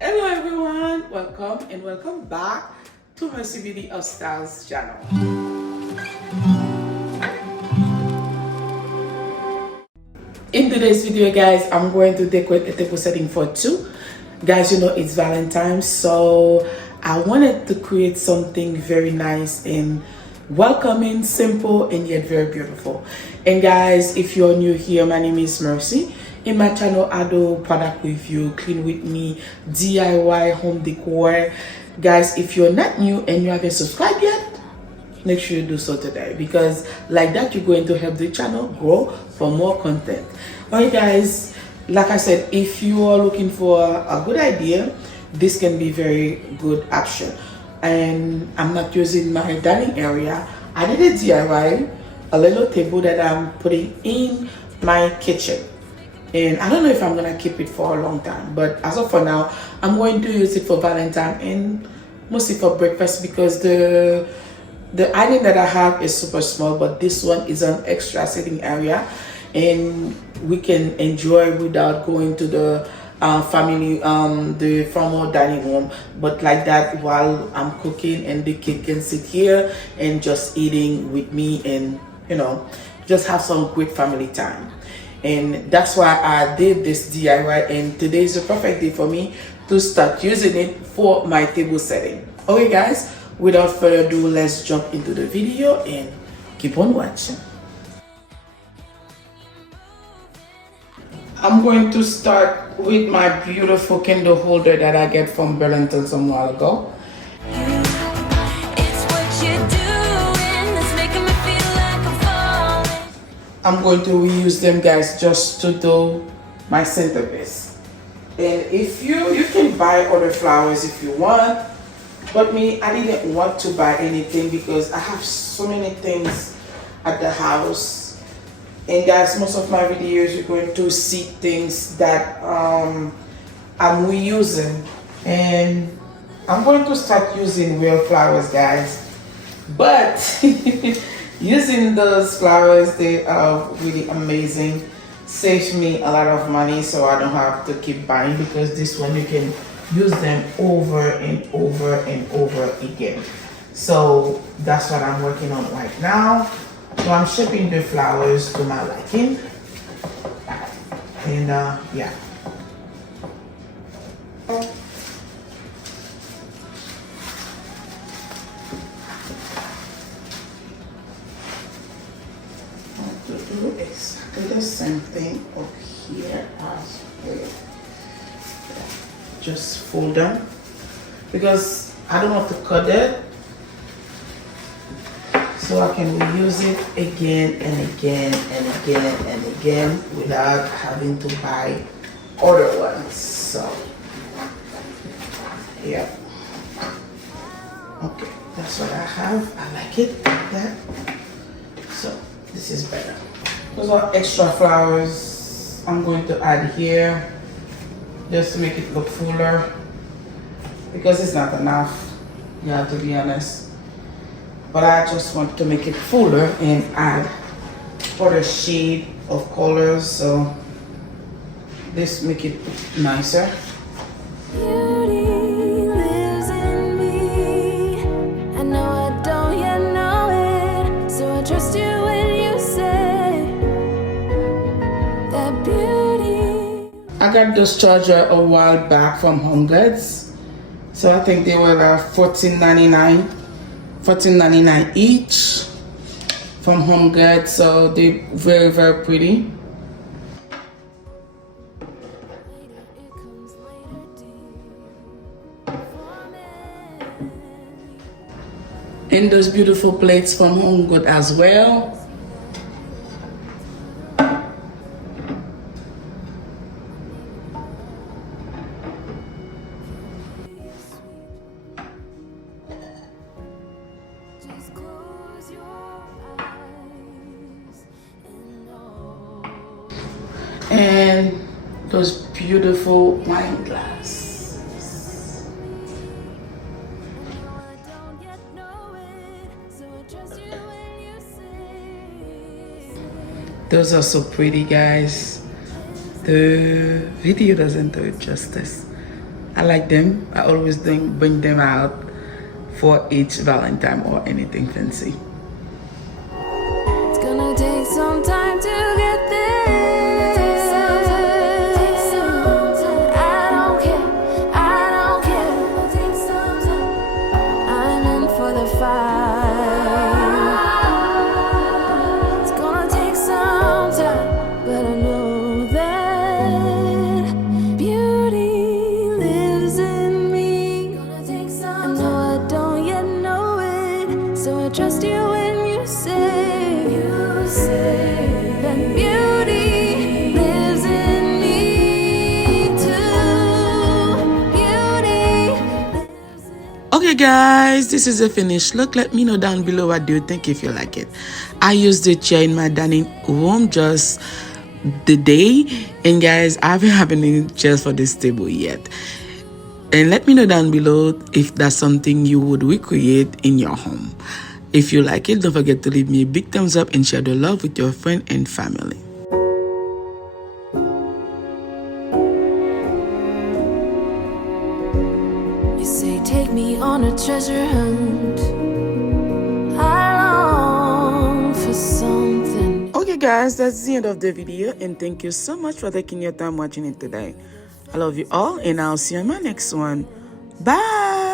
Hello everyone, welcome and welcome back to Mercy Video Styles channel. In today's video guys, I'm going to decorate a table setting for two. Guys, you know it's Valentine's, so I wanted to create something very nice and welcoming, simple and yet very beautiful. And guys, if you're new here, my name is Mercy. In my channel, I do product review, clean with me, DIY, home decor. Guys, if you're not new and you haven't subscribed yet, make sure you do so today, because like that you're going to help the channel grow for more content. Alright guys, like I said, if you are looking for a good idea, this can be very good option. And I'm not using my dining area. I did a DIY, a little table that I'm putting in my kitchen. And I don't know if I'm gonna keep it for a long time, but as of for now, I'm going to use it for Valentine and mostly for breakfast, because the island that I have is super small, but this one is an extra sitting area and we can enjoy without going to the family, the formal dining room, but like that while I'm cooking, and the kid can sit here and just eating with me and, you know, just have some great family time. And that's why I did this DIY, and today is a perfect day for me to start using it for my table setting. Okay guys, without further ado, let's jump into the video and keep on watching. I'm going to start with my beautiful candle holder that I get from Valentine some while ago. I'm going to reuse them guys just to do my centerpiece. And if you can buy other flowers if you want, but me, I didn't want to buy anything because I have so many things at the house. And guys, most of my videos you're going to see things that I'm reusing, and I'm going to start using real flowers guys, but using those flowers, they are really amazing. Saves me a lot of money, so I don't have to keep buying, because this one you can use them over and over and over again. So that's what I'm working on right now. So I'm shaping the flowers to my liking, and yeah. Do exactly the same thing over here as well. Just fold them, because I don't want to cut it, so I can reuse it again and again and again and again without having to buy other ones. So yeah, okay, that's what I have. I like it like that. So this is better. Those are extra flowers I'm going to add here just to make it look fuller, because it's not enough, you have to be honest. But I just want to make it fuller and add other shade of colors, so this make it nicer. I got this charger a while back from Home Goods, so I think they were $14.99 each from Home Goods, so they're very, very pretty. And those beautiful plates from Home Goods as well. And those beautiful wine glasses. Those are so pretty guys. The video doesn't do it justice. I like them. I always bring them out for each Valentine or anything fancy. It's gonna take some time to get there. I don't care. I'm in for the fight. It's gonna take some time, but I know that beauty lives in me. I know I don't yet know it, so I trust you when you say that beauty lives in me too. Beauty lives in Okay guys, this is a finished look. Let me know down below what do you think, if you like it. I used the chair in my dining room just the day, and guys, I haven't had any chairs for this table yet. And let me know down below if that's something you would recreate in your home. If you like it, don't forget to leave me a big thumbs up and share the love with your friend and family. You say take me on a treasure hunt. I long for something. Okay guys, that's the end of the video, and thank you so much for taking your time watching it today. I love you all, and I'll see you in my next one. Bye.